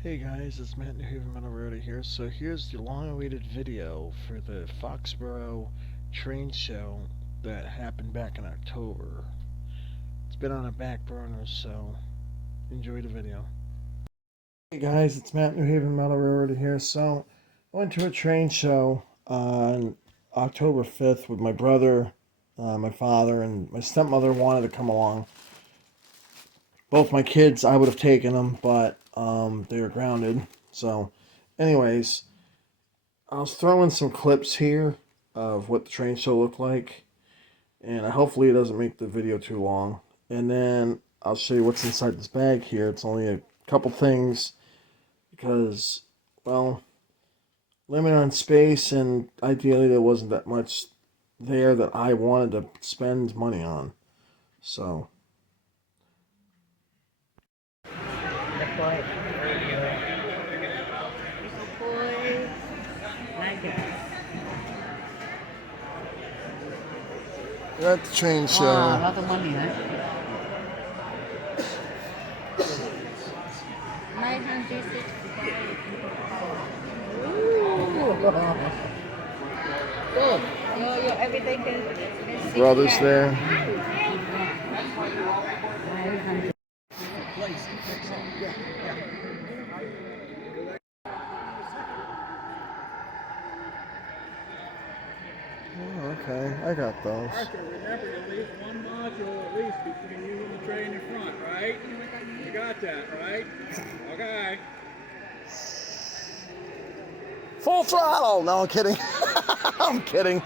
Hey guys, it's Matt New Haven Metal Road here. So here's the long-awaited video for the Foxboro train show that happened back in October. It's been on a back burner, so enjoy the video. Hey guys, it's Matt New Haven Metal Road here. So I went to a train show on October 5th with my brother, my father, and my stepmother wanted to come along. Both my kids, I would have taken them, but they were grounded. So, anyways, I was throwing some clips here of what the train show looked like, and hopefully it doesn't make the video too long. And then I'll show you what's inside this bag here. It's only a couple things because, well, limit on space, and ideally there wasn't that much there that I wanted to spend money on. So. We're at the train show. Wow, a lot of money, huh? 960. Good. Your everyday can see. Brothers there. Oh, okay, I got those. Arthur, remember at least one module at least between you and the train in front, right? You got that, right? Okay. Full throttle! No, I'm kidding. I'm kidding.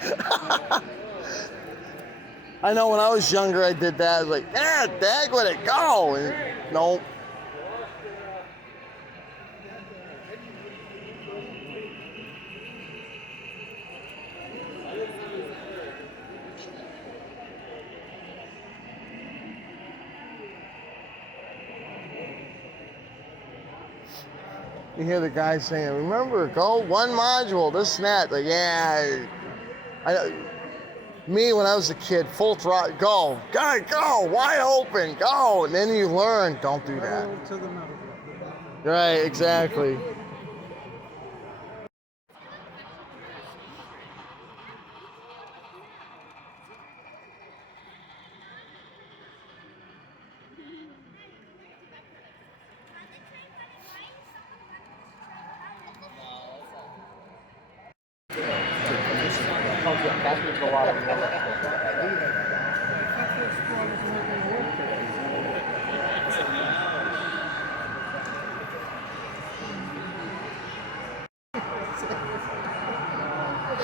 I know when I was younger I did that. I was like, yeah, dag with it, go! And, nope. You hear the guy saying, remember, go one module, this and that. Like, yeah, me when I was a kid, full throttle, go, wide open, go. And then you learn, don't do that. Right, exactly.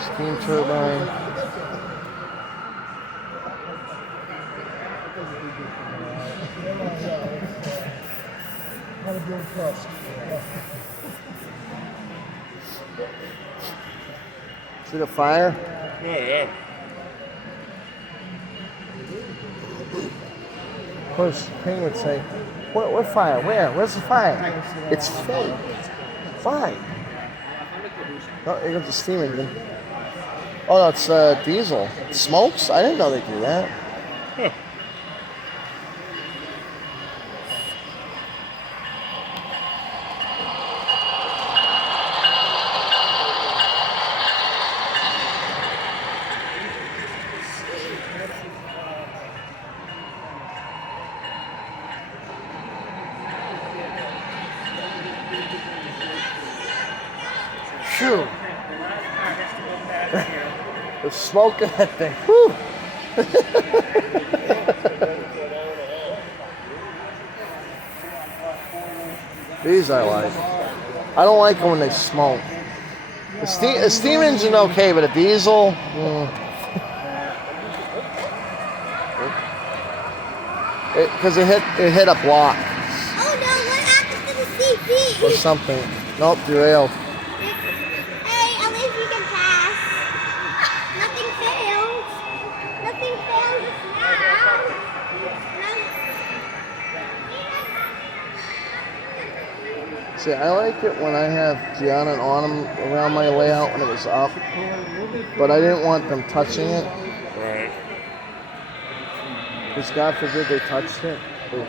Steam turbine. See the fire? Yeah. Of course, King would say, what fire? Where? Where's the fire? It's fake. Fine. Oh, here comes the steam engine. Oh, that's diesel. It smokes? I didn't know they do that. Huh. Phew. The smoke in that thing. Whew. These I like. I don't like them when they smoke. A steam engine okay, but a diesel. Because it hit a block. Oh no, what happened to the CP? Or something. Nope, derailed. Hey, at least we can pass. Nothing failed. Nothing failed just now. See, I like it when I have Gianna and Autumn around my layout when it was up, but I didn't want them touching it. Right. Because God forbid they touched it. Oof.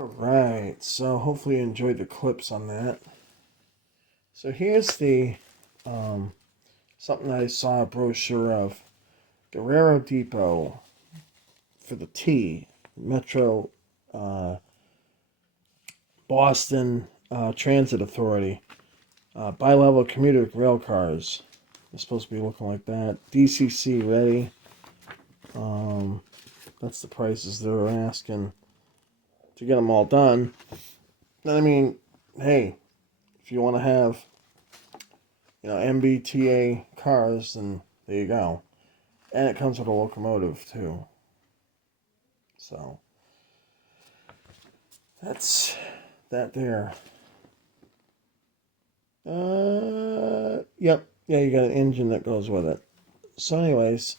Alright, so hopefully you enjoyed the clips on that. So here's the something I saw a brochure of. Guerrero Depot for the T, Metro Boston Transit Authority. Bi-level commuter rail cars. They're supposed to be looking like that. DCC ready. That's the prices they're asking to get them all done. I mean, hey, if you want to have, MBTA cars, then there you go. And it comes with a locomotive too. So that's that there. Yep. Yeah, you got an engine that goes with it. So anyways,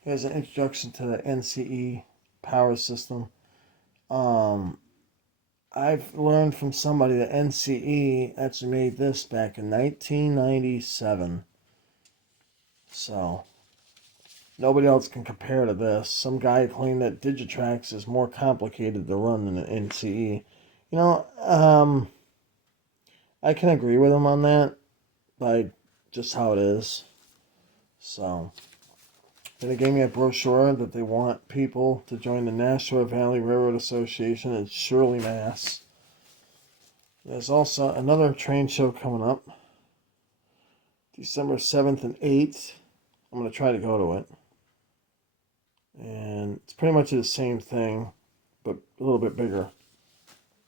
here's an introduction to the NCE power system. I've learned from somebody that NCE actually made this back in 1997. So nobody else can compare to this. Some guy claimed that Digitrax is more complicated to run than an NCE. I can agree with him on that, by just how it is. So, then they gave me a brochure that they want people to join the Nashua Valley Railroad Association in Shirley, Mass. There's also another train show coming up, December 7th and 8th. I'm going to try to go to it. And it's pretty much the same thing, but a little bit bigger.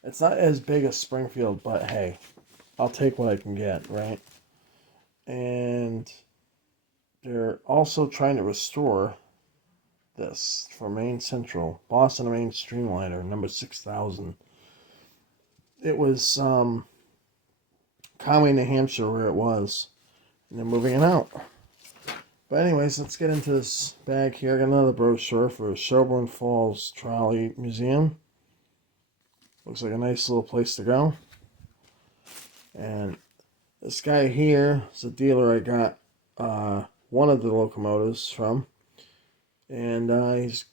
It's not as big as Springfield, but hey, I'll take what I can get, right? And they're also trying to restore this for Maine Central, Boston and Maine Streamliner, number 6000. It was Conway, New Hampshire, where it was, and they're moving it out. But anyways, let's get into this bag here. I got another brochure for Shelburne Falls Trolley Museum. Looks like a nice little place to go. And this guy here is a dealer I got one of the locomotives from. And he's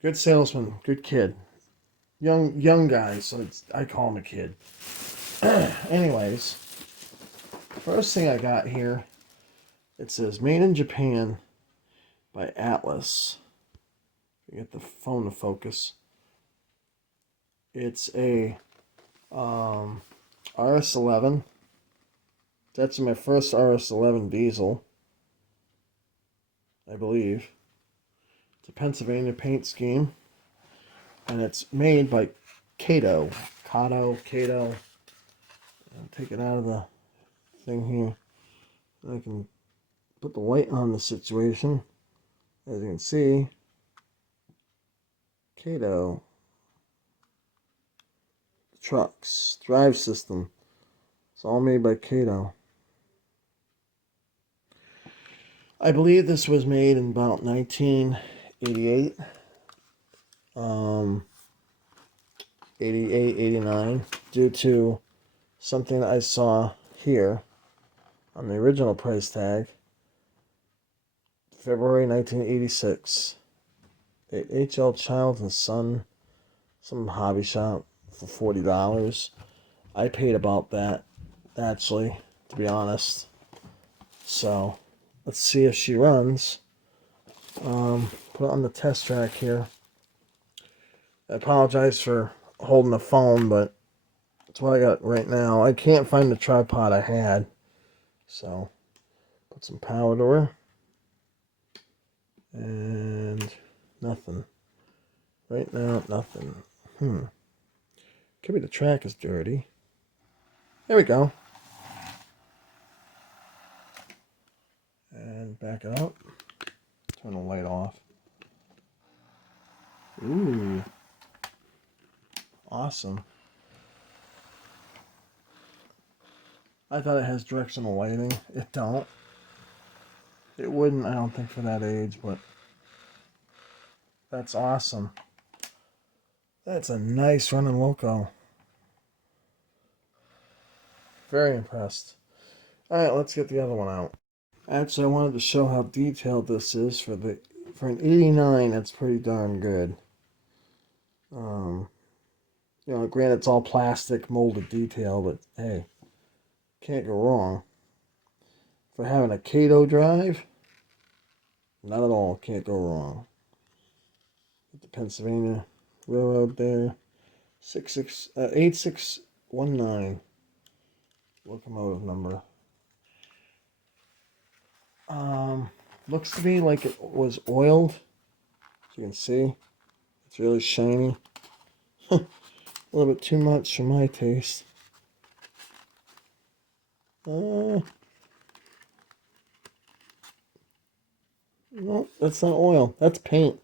a good salesman, good kid. Young guy, so I call him a kid. Anyways, first thing I got here, it says Made in Japan by Atlas. You get the phone to focus. It's a RS11. That's my first RS11 diesel, I believe. It's a Pennsylvania paint scheme. And it's made by Cato. I'll take it out of the thing here. I can put the light on the situation. As you can see, Cato trucks, drive system. It's all made by Cato. I believe this was made in about 1988. 88, 89, due to something I saw here on the original price tag. February 1986. H.L. Child and Son, some hobby shop for $40. I paid about that, actually, to be honest. So, let's see if she runs. Put it on the test track here. I apologize for holding the phone, but that's what I got right now. I can't find the tripod I had. So, put some power to her. And nothing. Right now, nothing. Could be the track is dirty. There we go. And back it up. Turn the light off. Ooh. Awesome. I thought it has directional lighting. It don't. It wouldn't, I don't think, for that age, but that's awesome. That's a nice running loco. Very impressed. Alright, let's get the other one out. Actually, I wanted to show how detailed this is for an 89. That's pretty darn good. Granted, it's all plastic molded detail, but hey, can't go wrong. For having a Cato drive, not at all, can't go wrong. The Pennsylvania Railroad there, 8619 locomotive number. Looks to me like it was oiled. As you can see, it's really shiny. A little bit too much for my taste. No, that's not oil. That's paint.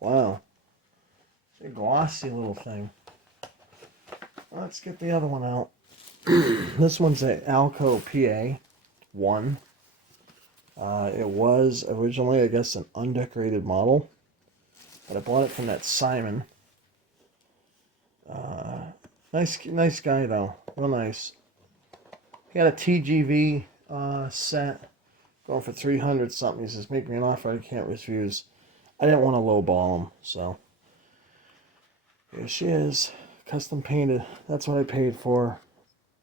Wow. It's a glossy little thing. Let's get the other one out. This one's a Alco PA 1. It was originally, I guess, an undecorated model. But I bought it from that Simon. Nice guy, though. Real nice. He had a TGV set going for 300 something. He says, make me an offer I can't refuse. I didn't want to lowball him, so here she is, custom painted. That's what I paid for.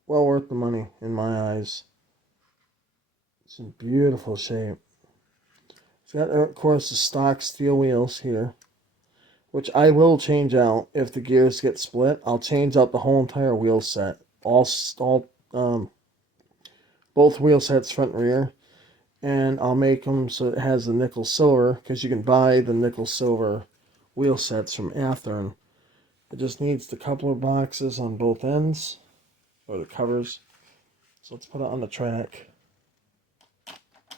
Well worth the money in my eyes. It's in beautiful shape. It's got, of course, the stock steel wheels here, which I will change out if the gears get split. I'll change out the whole entire wheel set, both wheel sets, front and rear. And I'll make them so it has the nickel silver, because you can buy the nickel silver wheel sets from Athearn. It just needs the coupler boxes on both ends, or the covers. So let's put it on the track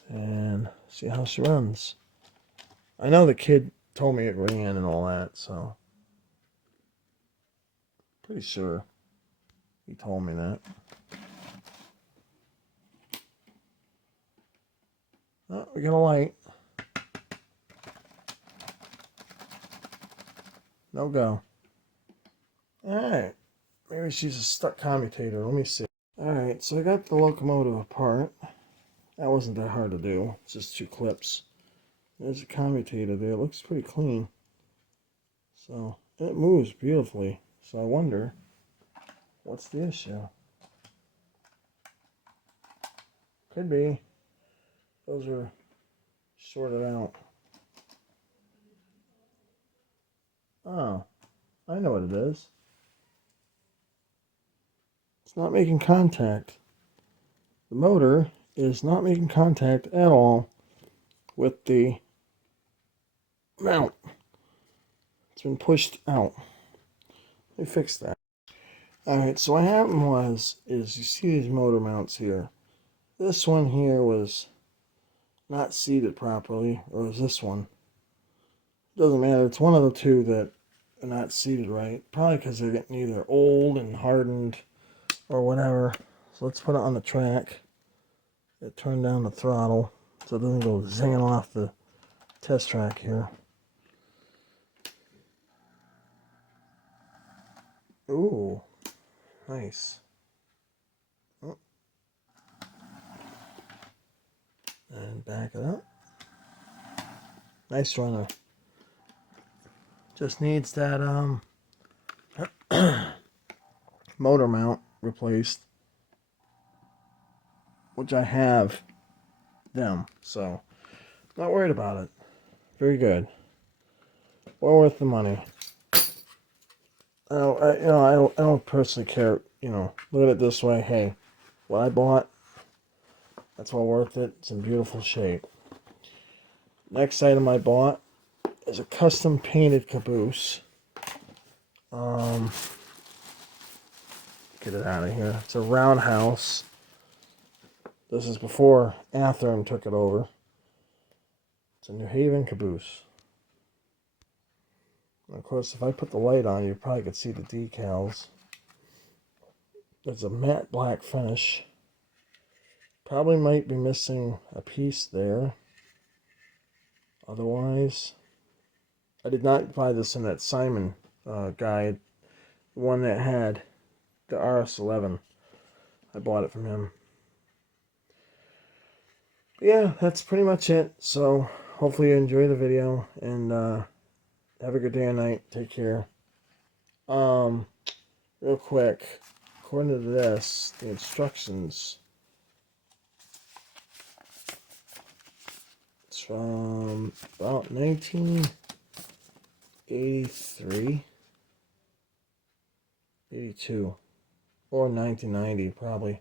and see how she runs. I know the kid told me it ran and all that, so pretty sure he told me that. Oh, we got a light. No go. Alright. Maybe she's a stuck commutator. Let me see. Alright, so I got the locomotive apart. That wasn't that hard to do. It's just 2 clips. There's a commutator there. It looks pretty clean. So, it moves beautifully. So I wonder, what's the issue? Could be those are sorted out. Oh, I know what it is. It's not making contact. The motor is not making contact at all with the mount. It's been pushed out. They fixed that. Alright, so what happened is you see these motor mounts here. This one here was not seated properly, or is this one? It doesn't matter. It's one of the two that are not seated right. Probably because they're getting either old and hardened or whatever. So let's put it on the track. Turn down the throttle so it doesn't go zinging off the test track here. Ooh, nice. Oh. And back it up. Nice runner. Just needs that motor mount replaced, which I have them, so not worried about it. Very good. Well worth the money. I don't personally care. Look at it this way. Hey, what I bought, that's well worth it. It's in beautiful shape. Next item I bought is a custom painted caboose. Get it out of here. It's a roundhouse. This is before Athearn took it over. It's a New Haven caboose. And of course, if I put the light on, you probably could see the decals. There's a matte black finish. Probably might be missing a piece there. Otherwise, I did not buy this in that Simon guide. The one that had the RS11. I bought it from him. Yeah, that's pretty much it. So hopefully you enjoy the video and have a good day or night. Take care. Um, Real quick, according to this, the instructions, it's from about 1983, 82, or 1990 probably.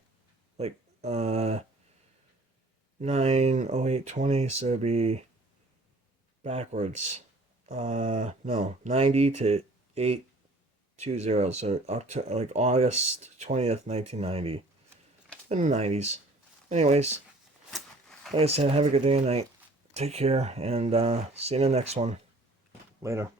Like 90820, so it'd be backwards. No, 90 to 820, so October, like August 20th, 1990. In the 90s. Anyways, like I said, have a good day and night. Take care, and see you in the next one. Later.